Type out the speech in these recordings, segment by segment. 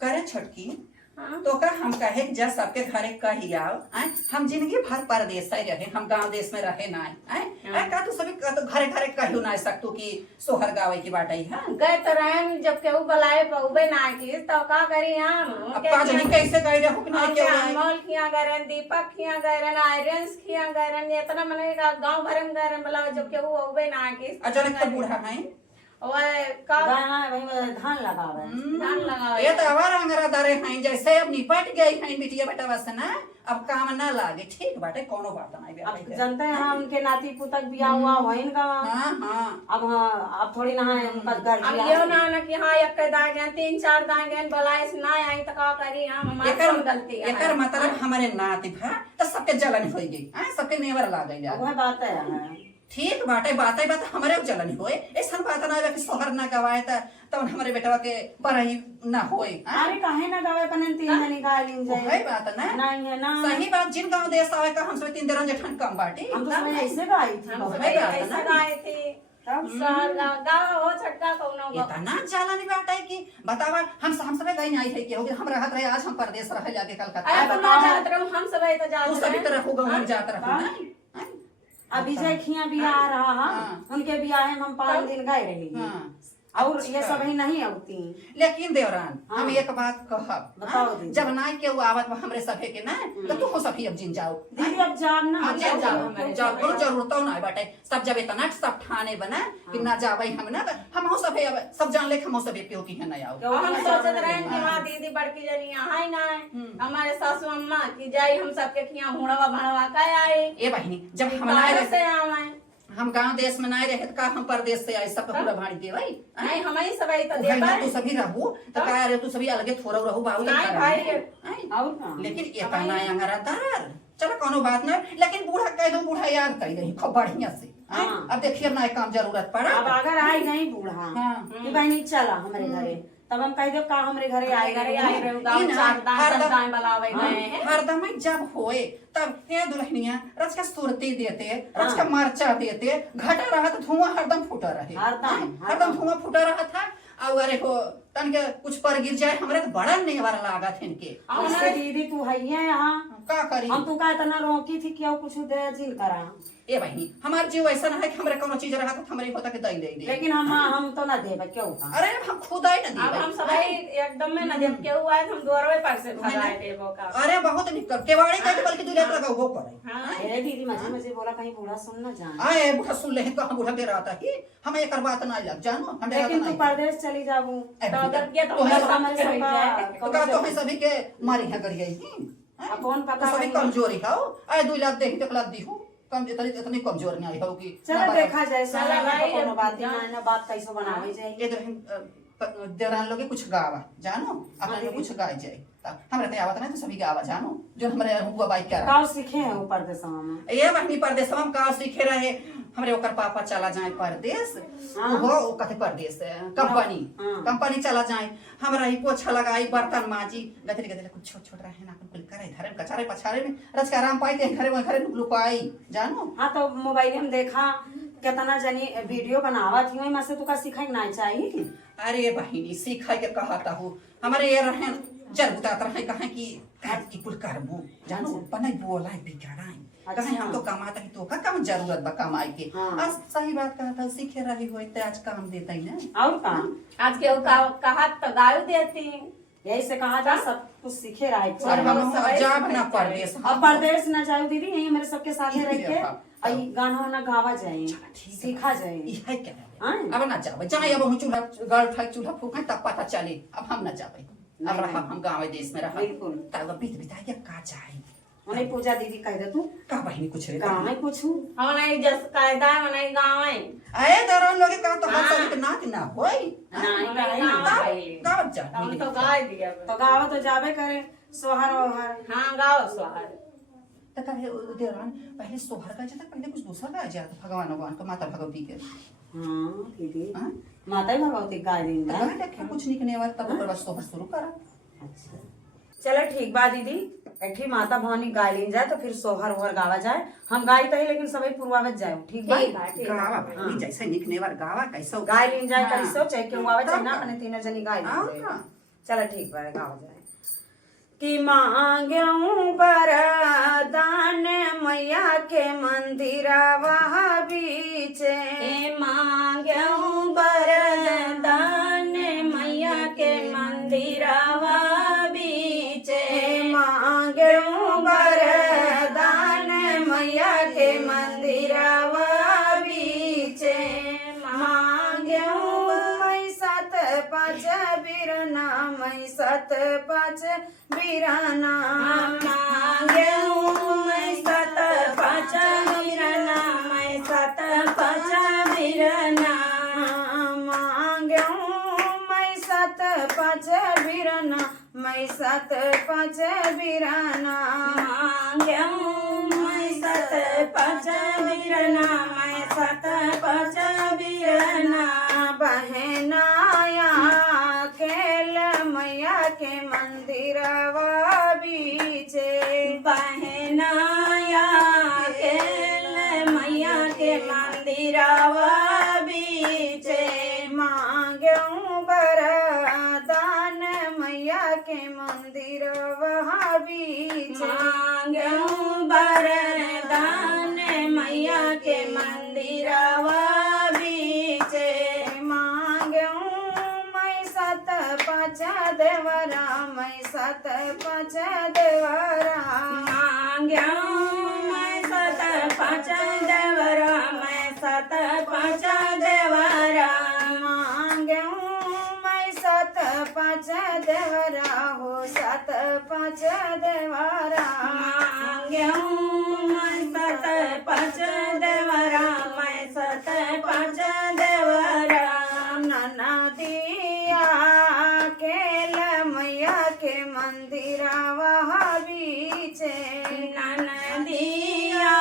करे छोटकी हाँ। तो का हम कहे जब सबके घरे कही आओ हम जिंदगी भर परदेश ही रहे, हम गांव देश में रहे ना का तू सभी का तो घरे घरे कहू ना सकतू कि सोहर गावे की बात है। गए तो रहन जब केहू बुलाए पहुबे ना की तो का करी हम अब का जानी कैसे गए रहो कि ना के अनमोल खिया गरन, दीपक खिया गरन, आर्यंस खिया गरन, इतना मने गांव भर में गरन बुलावे जब केहू होबे ना की अचानक तो बूढ़ा है ओए का गाना वही धान लगावे धान लगावे ये तो आवार अंगरा दारे हैं जैसे अब निपट गई हैं बिटिया बेटा बस ना अब काम ना लागे ठीक बाटे कोनो बात नहीं अब जानते हैं हम उनके नाती पुतक बिया हुआ वहीन का हां हां अब थोड़ी ना है उनका घर अब ये ना कि हां एक दागन 3-4 दागन बुलाए से ना आई तो का करी हम हमारी गलती है। एकर मतलब हमारे नाती भा तो सबके जलन हो गई हां सबके नेवर लागे जा वह बात है ठीक बाटे बात हमारे जलन होए ऐसा बात ना कि सोहर ना गवाए तब हमारे बेटवा के बरही ना होए। अरे काहे ना गावे कने 3 जनी गा लिन जाए वही बात ना नहीं है ना सही बात जिन गांव देश आवे का हम सब 3 दिन जेठन कम बाटी हम तो समय ऐसे गाई थी हम ऐसे गाए थे तब साल गावा हो छटका कोनो ये तना जाला नहीं बात है कि बतावा हम सब गई नहीं है कि हो हम रहत रहे आज हम परदेश रह जाके कलकत्ता अरे तुम जात रहो हम सब तो जात तू सभी तरह होगा हम जात रहो ना अब विजय खिया बिया आ रहा है उनके बिया है हम 5 दिन गए रही और ये सब ही नहीं आती। लेकिन देवरान हम एक बात कहब बताओ दीदी। जब ना के आवत हमरे सभे के ना तो तू हो सभी अब जिन जाओ दीदी अब जाब ना हम जाओ कोनो जरूरत ना बाटे सब जब इतना सब ठाने बना कि ना जाबई हम ना हम हो सभे अब सब जान ले हम सभे केहू की है ना आओ हम सोचत रहे कि हां दीदी बड़की जनी यहाँ है ना हमारे सासू अम्मा की जाई हम सबके खिया हुड़वा भड़वा का आई ए बहिनी जब हम ना से आवे हम गांव देश में ना रहे का हम परदेश से आए सब पूरा भाड़ी देवई नहीं हम ही सब आई तो भाई देबा तू सभी रहू तो का रे तू सभी अलगे थोड़ा रहू बाऊ नहीं भाई और ना लेकिन इतना अंगरा दार चलो कोनो बात ना लेकिन बूढ़ा कह दो बूढ़ा याद कर रही खूब बढ़िया से अब देखिए ना काम जरूरत पड़ा अब अगर आई नहीं बूढ़ा कि बहनी चला हमारे घरे तब हम कह दो का हमारे घरे आई रहे गांव चार दान बुलावे गए हैं हरदम जब होए तब ये दुल्हनिया रच का सुरती देते रच का मरचा देते घटा रहा तो धुआं हरदम फूटा रहे हरदम धुआं फूटा रहा था और अरे हो तन के कुछ पर गिर जाए हमरे तो बड़ा नेवर लागा थे इनके हमसे दीदी तू है यहाँ का करी हम तू का इतना रोकी थी क्या कुछ दे जिल करा ए बहनी हमार जीव ऐसा है कि हमरे कोनो चीज रहा तो हमरे होता के दई दे लेकिन हम तो ना देबे क्यों अरे हम खुद आई ना अब हम सब एकदम में ना जब केहू आए हम दोरवे पर से भगाए देबो का अरे बहुत निकल केवाड़ी का बल्कि दूल्हे लगा वो करे हां अरे दीदी मजे मजे बोला कहीं बूढ़ा सुन ना जाए आए बूढ़ा सुन ले तो हम बूढ़ा दे रहा था कि हमें एक बात ना लग जानो हम लेकिन तू परदेश चली जाबू तो अगर के तो हमारे सब तो तो सभी के मारी है करिए अब कौन पता सभी कमजोरी हो आए 2 लाख देख के लाख दी हो कम इतनी कमजोर नहीं हो कि चलो देखा जाए चला भाई कोनो बात ना बात कैसे बनावे जाए ये देवरान लोग कुछ गावा जानो अपने लोग कुछ गाए जाए हमरे तो आवत नहीं तो सभी गावा जानो जो हमरे हुआ बाइक क्या काव सीखे हैं ऊपर देश में ये बहनी परदेश हम का सीखे रहे हमरे ओकर पापा चला जाए परदेश वो कथे परदेश कंपनी चला जाए हमरा ही पोछा लगाई बर्तन माजी गदरे गदरे कुछ छोट छोट रहे ना कुल करे धरे कचारे पछारे में रच का आराम पाई घरे लुकाई जानो। हाँ तो मोबाइल में देखा कितना जनी वीडियो बनावा थी वही में से तू का सीखे ना चाहिए। अरे बहिनी सीखे के कहता हूँ हमारे ये रहे जर बुतात रहे कहे कि काज की कुल करबू जानो बनै बोलाई बिगाड़ाई कहे हम तो कमाता ही तो का काम जरूरत बा कमाई के आज सही बात कहता सीखे रही होई ते आज काम देता ही ना और का आज के कहा तो गाय देती यही से कहा जा सब कुछ सीखे रहे और हम जाब ना परदेश अब परदेश ना जाओ दीदी यही मेरे सबके साथ रह के आई गाना ना गावा जाए सीखा जाए है क्या अब ना जाबे जाए अब हम चूल्हा गल ठाई चूल्हा फूके तब पता चले अब हम ना जाबे अब रहा हम गांव देश में रहा बिल्कुल तब बीत बिताया का जाए उन्हें पूजा दीदी कह दे तू का बहिनी कुछ रे गाँव में कुछ हम नहीं जस कायदा है नहीं गाँव है आए दरन लोगे का तो हम सभी के नात ना होई नहीं गाँव जा हम तो गाय दिया तो गाँव तो जाबे करे सोहर ओहर हाँ गाँव सोहर तो कहे देवरान पहले सोहर का जाता पहले कुछ दूसरा का जाता भगवान भगवान को माता भगवती के हाँ दीदी माता ही भगवती गाय दिन तो देखे कुछ निकने वाला तब ओकर बाद सोहर शुरू करा। अच्छा चलो ठीक बा दीदी ऐठी माता भवानी गाय लीन जाए तो फिर सोहर ओहर गावा जाए हम गाय तो ही लेकिन सभी पूर्वावत जाए ठीक बा गावा भाई जैसे निकने वाला गावा कैसे गाय लीन जाए कैसो चाहे क्यों आवे चाहे ना अपने तीनों जनी गाय लीन जाए चलो ठीक बा गावा जाए कि मांगू बरदान मैया के मंदिरवा बीचे मांगू बरदान मैया के मंदिरवा बीचे मांगू बरदान मैया के मंदिरवा बीचे मांगू मैं 7-5 बिरना मैं 7-5 बिरना मांगू मैं 7-5 बिरना मैं 7-5 बिरना मांगू मैं 7-5 बिरना मैं 7-5 बिरना मांगू मैं 7-5 बिरना मैं 7-5 बिरना बहनाया केल मैया के मंदिरवा बीचे बहनाया केल मैया के मंदिरवा बीचे मांगू बरदान मैया के मंदिरवा बीचे मांगू बरदान मैया के मंदिरवा बीचे मांगू मैं 7-5 देवरा मैं 7-5 देवरा मांगू मैं 7-5 देवरा मैं 7-5 देवरा मांगू मैं 7-5 देवरा हो 7-5 देवरा मांगू मैं 7-5 देवरा मैं 7-5 देवरा ननदिया केल मैया के मंदिरवा बीचे ननदिया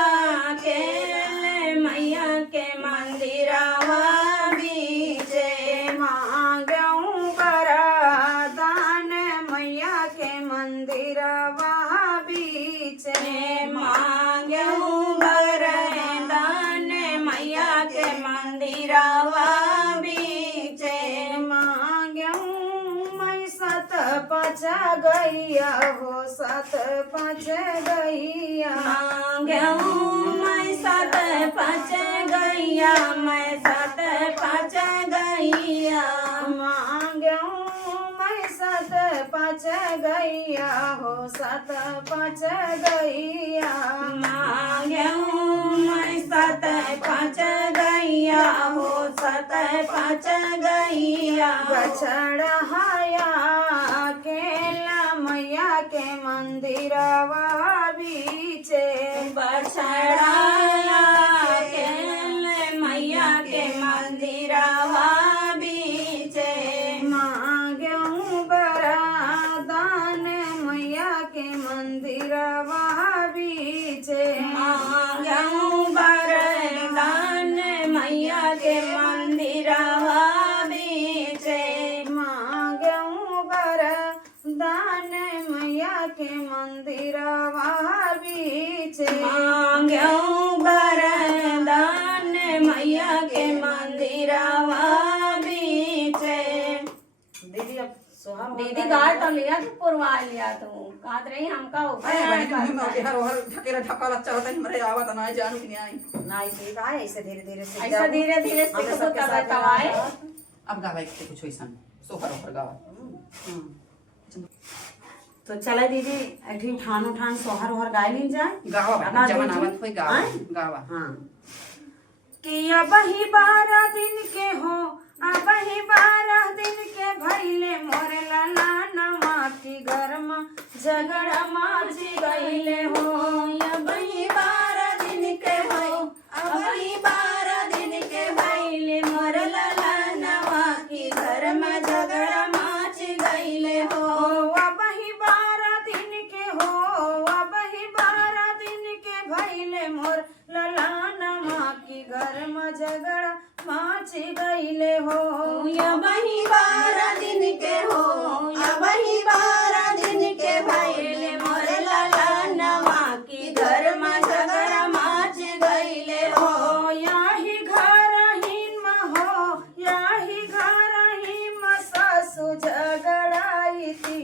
केल मैया के मंदिरवा बीचे मांगू बरदान मैया के मंदिरवा बीचे मांगू बरदान मैया के मंदिरवा बीचे मांगू मैं 7-5 गैया हो 7-5 गैया मांगू मैं 7-5 गैया मैं 7-5 गैया मांगू मैं 7-5 गैया हो 7-5 गैया मांगू मैं 7-5 गैया हो 7-5 गैया बछड़ाया केला मैया के मंदिरवा बीचे बछड़ाया केल मैया के मंदिरवा बीचे मांगू बरदान मैया के मंदिरवा बीचे मांगू बरदान मैया के मंदिरवा बीचे मांगू बरदान मैया के मंदिरवा बीचे मांगू बरदान मैया के मंदिरवा बीचे दीदी अब सोहा दीदी गाय तो लिया तू पुरवा लिया तू कहत रही हमका अरे बहन मैं हर हर ढकेला ढकाला चलता ही मरे आवत ना जानू कि नहीं नहीं ठीक है ऐसे धीरे धीरे से ऐसा धीरे धीरे सीख तो तब तवाए अब गावा के कुछ होइसन सोहर ओहर गावा तो चले दीदी अठी ठान सोहर ओहर गाय लीन जाए गावा लगा जवन दीजिए। आवत होई गावा आएं? गावा हाँ कि अब ही 12 दिन के हो अब ही 12 दिन के भइले मोर लला नमा की घर में झगड़ा माची गईले हो अब ही 12 दिन के हो अब ही 12 दिन के भइले मोर लला नवा की घर में झगड़ा माच गईले हो अब ही 12 दिन के हो अब ही 12 दिन के भइले मोर लला नमा की घर में झगड़ा माची गईले हो अब ही 12 दिन के हो अब ही 12 दिन के भइले मोर लला नवा की रीति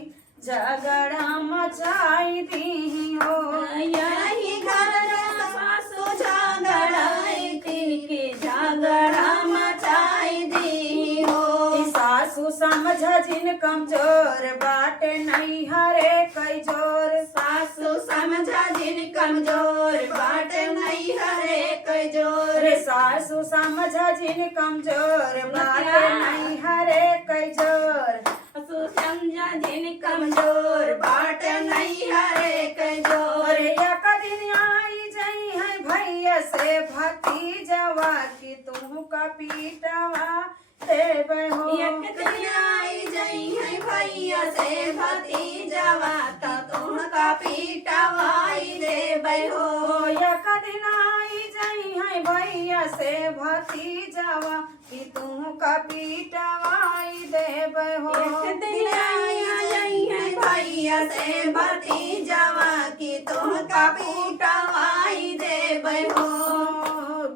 झगड़ा मचाई दी हो। यही घर सासु झगड़ाई तिनके झगड़ा मचाई दी हो। सासु समझ जिन कमजोर बाटे नहीं हरे कई जोर। सासु समझा जिन कमजोर बाट नहीं हरे कई जोर। सासु समझ जिन कमजोर बाटे नहीं हरे कई जोर। सासु समझा जिन कमजोर बाट नहीं हरे कई जोर। एक दिन आई जई है भैया से भतीजवा की तू का पीटवा देवे हो। एक दिन आई जई है भैया से भतीजवा त तुमका पीटवाई देबै हो। एक दिन आई जई है भैया से भतीजवा की तू का पीटवाई देवे हो। एक दिन आई जई है भैया से भतीजवा की तुमका पीटवाई देबै हो।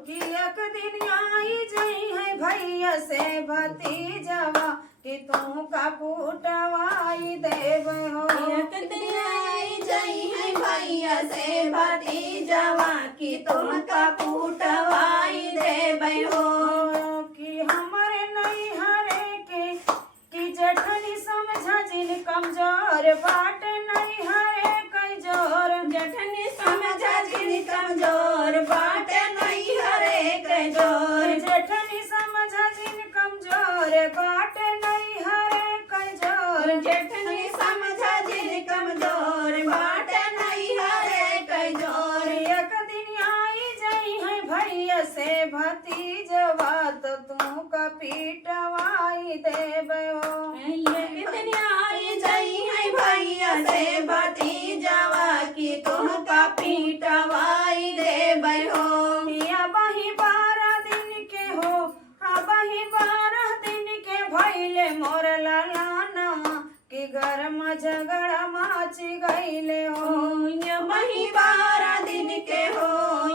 कि एक दिन आई जई है भैया से भतीजवा कि तू का कुटवाई देवे हो। एक दिन आई जई है भैया से भतीजवा की तुमका कुटवाई देबै हो। कि हमरे नहीं हरे के कि जेठनी समझा जिन कमजोर बाट नहीं हरे कई जोर। जेठनी समझा जिन कमजोर बाट नहीं हरे कई जोर। जेठनी समझा जिन कमजोर बाट नहीं हरे कई जोर। जेठनी समझा जिन कमजोर बाट नहीं हरे कई जोर। एक दिन आई जई है भैया से भतीजवा तो तू का पीटवाई देवे हो। एक दिन आई जई है भैया से भतीजवा की तुमका पीटवाई देबै हो। या बही 12 दिन के हो। हाँ बही 12 दिन के भैले मोर ललानवा कि घर में झगड़ा माची गईले हो। या वही 12 दिन के हो।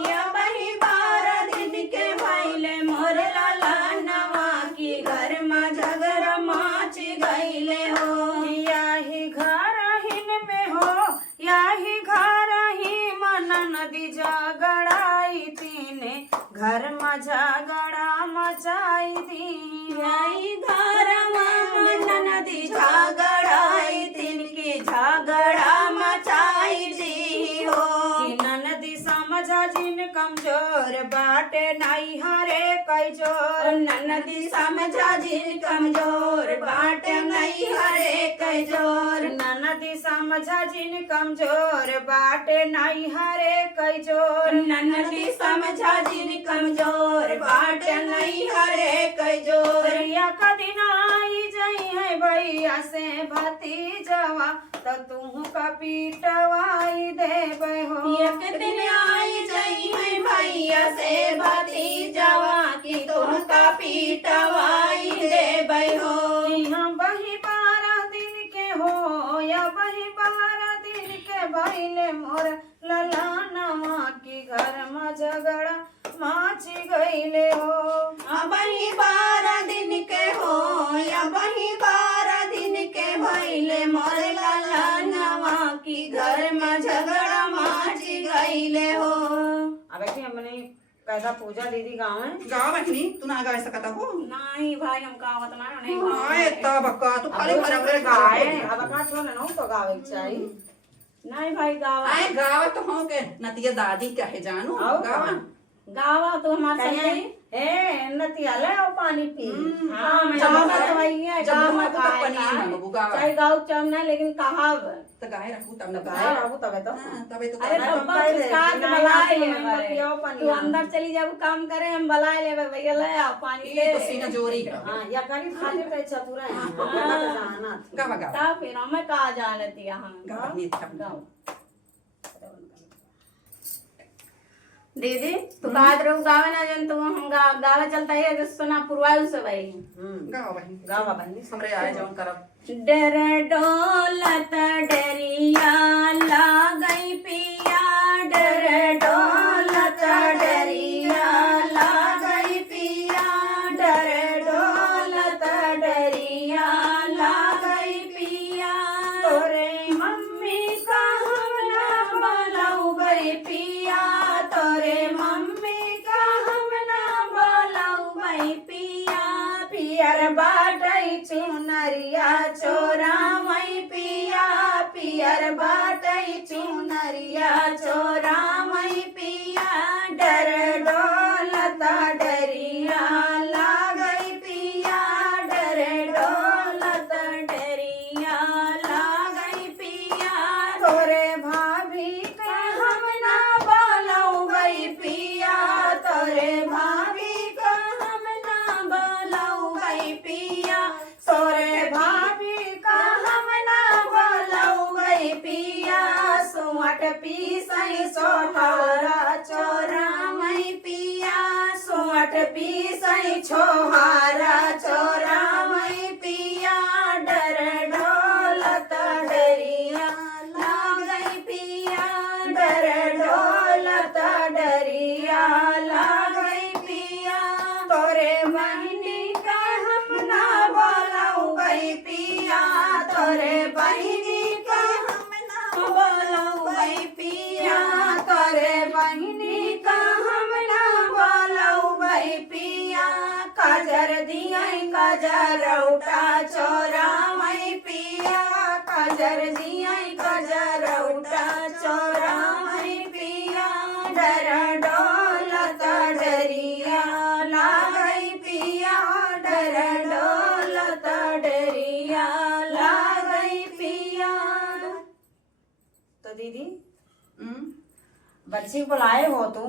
या वही 12 दिन के भैले मोर ललानवा की घर में झगड़ा माच गईले हो। याही घर हिन में हो। याही घर ही मन नदी झगड़ाई तीने घर में झगड़ा मचाई दी। यही घर में नदी झगड़ाई तिनके झगड़ा मचाई दी हो। कि ननदी समझा जिन कमजोर बाटे नहीं हरे कई जोर। ननदी समझा जिन कमजोर बाट नहीं हरे कई जोर। ननदी समझा जिन कमजोर बाटे नहीं हरे कई जोर। ननदी समझा जिन कमजोर बाट नहीं हरे कई जोर। या कदिन आई जई है भैया से भतीजवा तो तू का पीटवाई देवे हो। एक दिन आई जई है भैया से भतीजवा की तुमका पीटवाई देबै हो। हम बही 12 दिन के हो। या बही 12 दिन के भैले मोर ललानवा की घर में झगड़ा माची गईले हो। वही 12 दिन के हो। या वही 12 दिन के भैले मोर ललानवा की घर में झगड़ा माच गईले हो। अब बैठी हमने कैसा पूजा दीदी गाँव है। गाँव बैठनी तू ना गा सकता हो। नहीं भाई हम गावत ना नहीं आए तब का तू खाली भरे भरे गाए गाए। अब कहाँ छोड़ ना तो गावे के चाहिए। नहीं भाई गावा आए गाँव तो हो के नतिया दादी कहे जानू आओ गाँव। गावा तो हमारे संग ए नतिया ले आओ पानी पी। हाँ मैं जब गावा गाय- तो वही है जब गाँव गाँव में को तो गाय पनीर मंगबू गाँव। चाहे गाँव चमना लेकिन कहाव तो गाय रखू तब न गाय गाय। बाबू तबे तो हाँ, तबे तो अरे गाय। तो हम पहले उसका के बिना बलाए नाश्ते ले में भाई। पियो पानी तू आ। अंदर चली जाबू काम करे हम बलाए लेबे भैया ले आओ पानी ये ले तो सीना जोरी है। हाँ या करी खातिर कई चतुरा है। बता तो जाना। गावा गावा तब फिर हमें कहा जा लेती है हम गावा नहीं था। गाँव दीदी तू कहा रहो गावे ना जन तू हम गावे चलता है जो सुना पुरवायु से भाई गावा बहन गावा बहनी हमरे आए जौन करब। डर डोलत डरिया लागई पिया डर डोलत डरिया लागई पिया डर डोलत डरिया लागई पिया हरियर बाटई चुनरिया चोरामई पिया डर डोलता डरिया लागई पिया डर डोलता डरिया लागई पिया तोरे भाभी के हम ना बोलऊ गई पिया तोरे भाभी का हम ना बोलऊ गई पिया तोरे भाभी का हम ना बोलऊ गई पिया सुअट पीसई सोहारा चोरामई पिया सुअट पीसई छोहारा चोरामई पिया डर डोलत डरिया लागई पिया डर डोलत डरिया लागई पिया तोरे बहिनी का हम ना बोलऊ गई पिया तोरे बहिनी का हम ना बोलऊ गई पिया तोरे बहिनी का हम ना बोलऊ गई पिया काजर दियई काजर उठा चोरामई पिया काजर दियई काजर उठा चोरामई पिया डर डोलत डरिया लागई पिया डर डोलत डरिया लागई पिया। तो दीदी बच्ची को बुलाए हो तू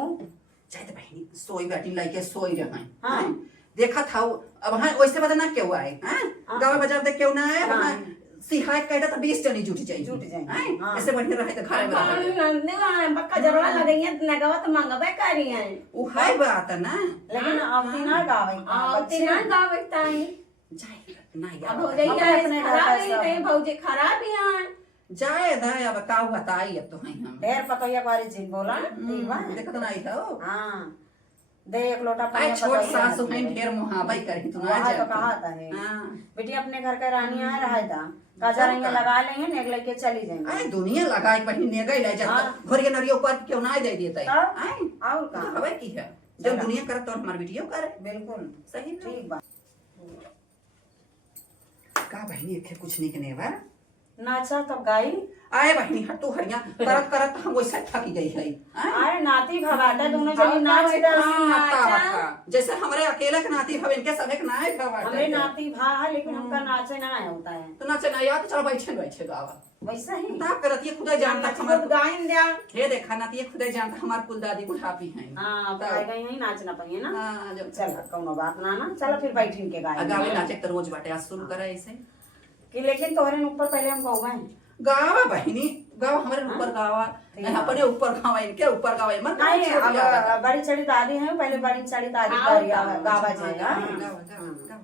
जाए तो बहनी सोई बैठी लड़के सोई रहे हाँ। देखा था अब हाँ वैसे पता ना क्यों आए हाँ। गाँव बाजार देख क्यों ना आए हाँ। सिहाय कहता तो 20 जनी जुट जाए हाँ। ऐसे बढ़िया रहे तो घर में रहे पक्का जरूर लगेंगे नगवा तो मंगवे करी है वो है बात ना लेकिन आवती ना गावे आवती ना गावे ताई जाए ना अब यार हो जाइए अपने खराब नहीं भौजी खराब ही हैं जाए दा अब का बताई अब तो हैं हम ढेर पकैया वाली चीज बोला ठीक बा देखो तो नहीं था हां दे एक लोटा आई छोट सासु हैं ढेर मुहाबाई करी तू ना तो कहा था है हां बेटी अपने घर का रानी आ रहा था काजा रंग लगा लेंगे नेग लेके चली जाएंगे आई दुनिया लगाई पहिन ने गई ले जाता घरिया नरिया ऊपर क्यों ना दे देता है आई और का हवे की है जब दुनिया करे तो हमार बेटियों करे बिल्कुल सही ठीक बा का बहनी के कुछ नहीं कने बा नाचा तो गाई आए बहनी हटू हरिया करत करत हम वैसे थक गई है अरे नाती भगाता दोनों जनी नाच जैसे हमारे अकेले के नाती हवे इनके सबे के नाय भवा हमरे नाती भा है लेकिन हमका नाचे ना होता है तो नाचे ना याद चल बैठे बैठे गावा वैसा ही ता करत ये खुदा जानता हमार गाइन दिया हे देखा नाती ये खुदा जानता हमार कुल दादी बुढ़ापी हैं हां गाय गई नहीं नाचना पाइए ना हां जब चल कोनो बात ना ना चलो फिर बैठिन के गाय गावे नाचे तो रोज बाटे आज शुरू करे ऐसे कि लेकिन तोहरे ऊपर पहले हम गौगा है गावा बहनी गावा हमारे ऊपर गावा अपने ऊपर गावा इनके ऊपर गावा मत नहीं अब बड़ी चढ़ी दादी है पहले बड़ी चढ़ी दादी करिया गावा जाएगा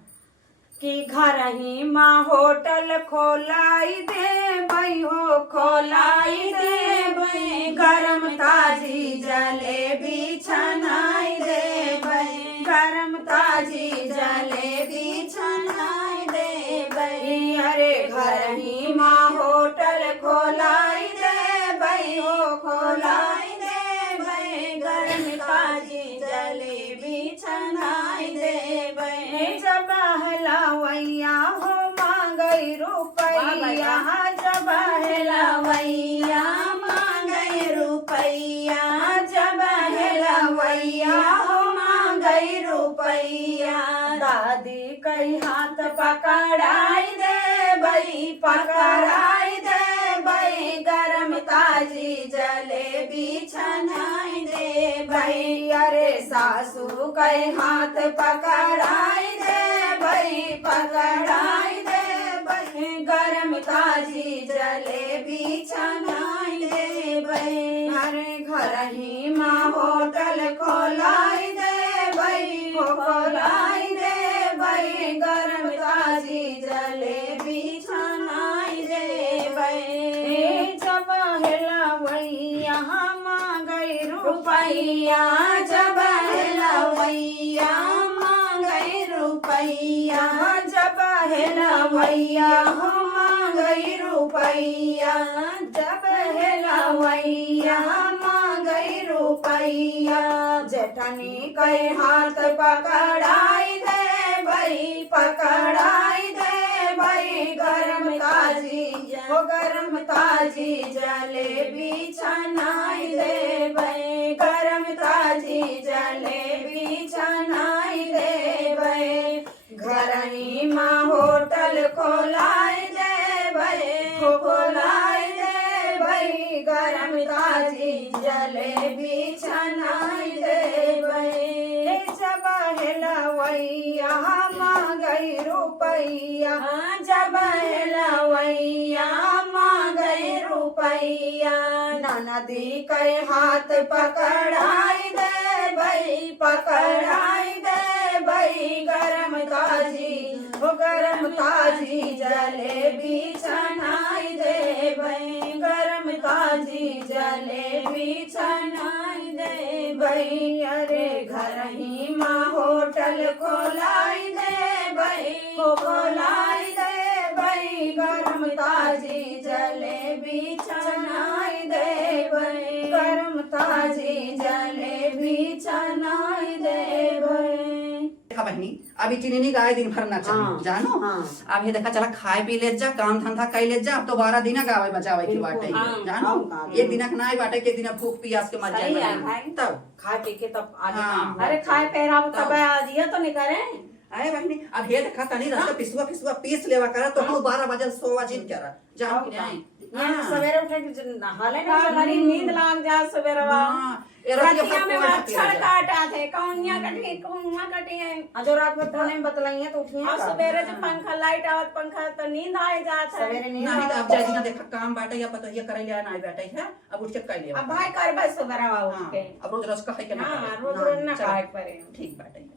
कि घर ही माँ होटल खोलाई दे भाई हो खोलाई दे भाई गरम ताजी जलेबी छनाई दे भाई गरम ताजी जलेबी छनाई दे भाई अरे घर ही माँ होटल खोलाई दे भाई हो खोलाई दे भाई गरम ताजी जलेबी छनाई दे भाई जब हलवैया हो मांगई रुपैया जब हलवैया मांगई रुपैया जब हलवैया हो मांगई रुपैया दादी कई हाथ पकड़ाई दे बई पकड़ाई दे बई गरम ताजी जलेबी छनाई दे बई अरे सासू कई हाथ पकड़ाई दे बई पकड़ाई दे बई गरम ताजी जलेबी छनाई दे बई अरे घर ही माँ होटल खोलाई दे बई खोलाई दे बई गरम ताजी जलेबी छनाई दे बई जब हलवैया मांगई रुपैया जब हलवैया मांगई रुपैया जब हलवैया मांगई रुपैया जब हलवैया मांगई रुपैया जेठनी कई हाथ पकड़ाई दे बई पकड़ाई दे बई गरम ताजी हो गरम ताजी जलेबी छनाई देबै गरम ताजी जलेबी छनाई देबै घरही माँ होटल खोलाई देबै खोलाई देबै गरम ताजी जलेबी छनाई देबै जब हेलवैया मांगई रुपैया जब हेलवैया मांगई रुपैया ननदी के हाथ पकड़ाई देबै पकड़ाई देबै गरम ताजी जलेबी छनाई देबै गरम ताजी जलेबी छनाई देबै अरे घरही माँ होटल खोलाई देबै खोलाई देबै गरम ताजी जलेबी छनाई देबै गरम ताजी जलेबी छनाई देबै देखा बहनी अभी चिनी गाय दिन भर ना चली हाँ, जानो हाँ। अब ये देखा चला खाए पी ले जा काम धंधा कर ले जा अब तो 12 दिन गावे बचावे की बाटे हाँ, जानो हाँ, एक दिन ना बाटे के दिन भूख प्यास के मर सही है जाए भाई। तब खा पी के तब आगे हाँ। काम अरे खाए पहराव तब दिया तो नहीं करे अरे बहनी अब ये देखा तनी रस्ता पिसुआ पीस लेवा करा तो हम 12 बजे 100 बजे करा जाओ कि नहीं ये सवेरे उठे के नहाले नहीं हमारी नींद लाग जा सवेरे हाँ, ये रतिया में कोई मच्छर हटेगा। काटा थे कौनिया कटी है जो रात में फोन में बतलाई है तो उठिए और सवेरे जब पंखा लाइट आवत पंखा तो नींद आ जाता है सवेरे नींद नहीं तो अब जाए दिन देखा काम बाटे या पता ये करे ले ना बैठे है अब उठ के कर ले अब भाई कर बस सवेरे उठ के अब रोज रोज कहे के ना हाँ करे। रोज रोज ना चलो, खाए पड़े ठीक बाटे